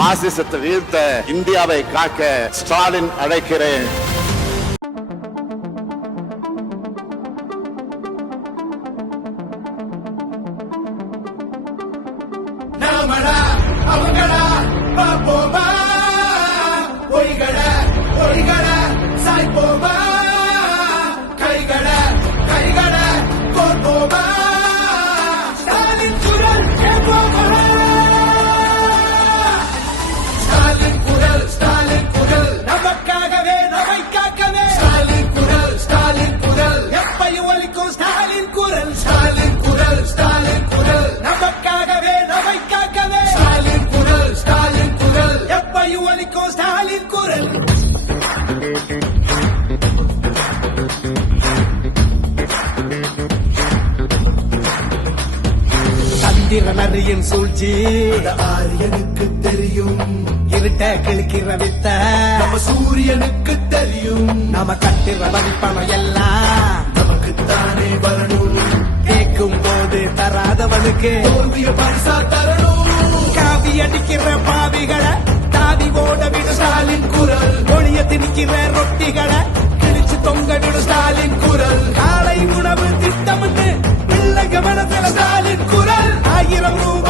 பாசிசத்தை வீழ்த்த இந்தியாவை காக்க ஸ்டாலின் அழைக்கிறேன். நாமடா சந்திரன் அறியின் சூழ்ச்சி. ஆரியனுக்கு தெரியும். இருட்ட கிழக்கிற வித்த. நம்ம சூரியனுக்கு தெரியும். நாம கட்டுற வரிப்பணம் எல்லாம். நமக்குத்தானே வரணும். கேட்கும் போது தராதவனுக்கு பரிசா தரணும். காவி அடிக்கிற பாவிகளை தாவி ஓட விடு ஸ்டாலின் குரல். ஒளிய திணிக்கிற ரொட்டிகளை கிழிச்சு தொங்க விடு ஸ்டாலின் குரல். காலை உணவு திட்டம்னு பிள்ளைங்க மனசுல ஸ்டாலின் குரல் Aruba.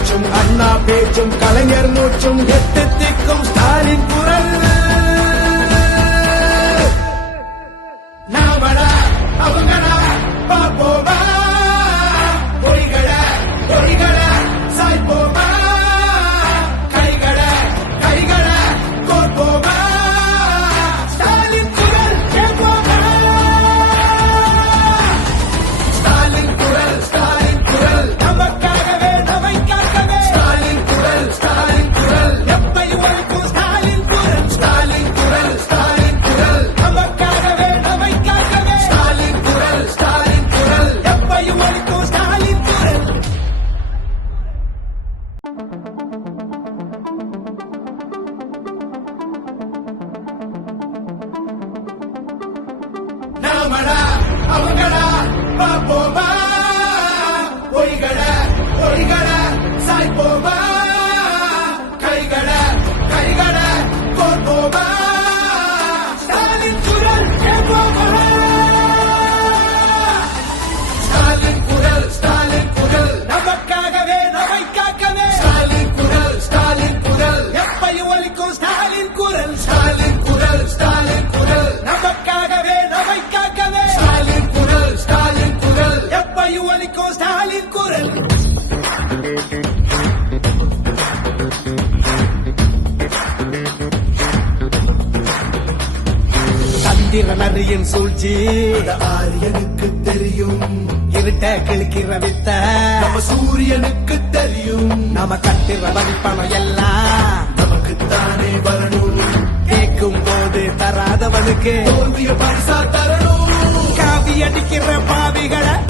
பெரியார் அண்ணா பேச்சும் கலைஞர் மூச்சும் எட்டு திக்கும் ஸ்டாலின் குரல். நாமடா அவங்கடா. అవునడా బాబోబా சந்திரன் அறியின் சூழ்ச்சி. ஆரியனுக்கு தெரியும். இருட்ட கிழக்கிற வித்த. நம்ம சூரியனுக்கு தெரியும். நாம கட்டுற வரிப்பணம் எல்லாம் நமக்குத்தானே வரணும். கேட்கும் போது தராதவனுக்கு தோல்விய பரிசா தரணும். காவி அடிக்கிற பாவிகளை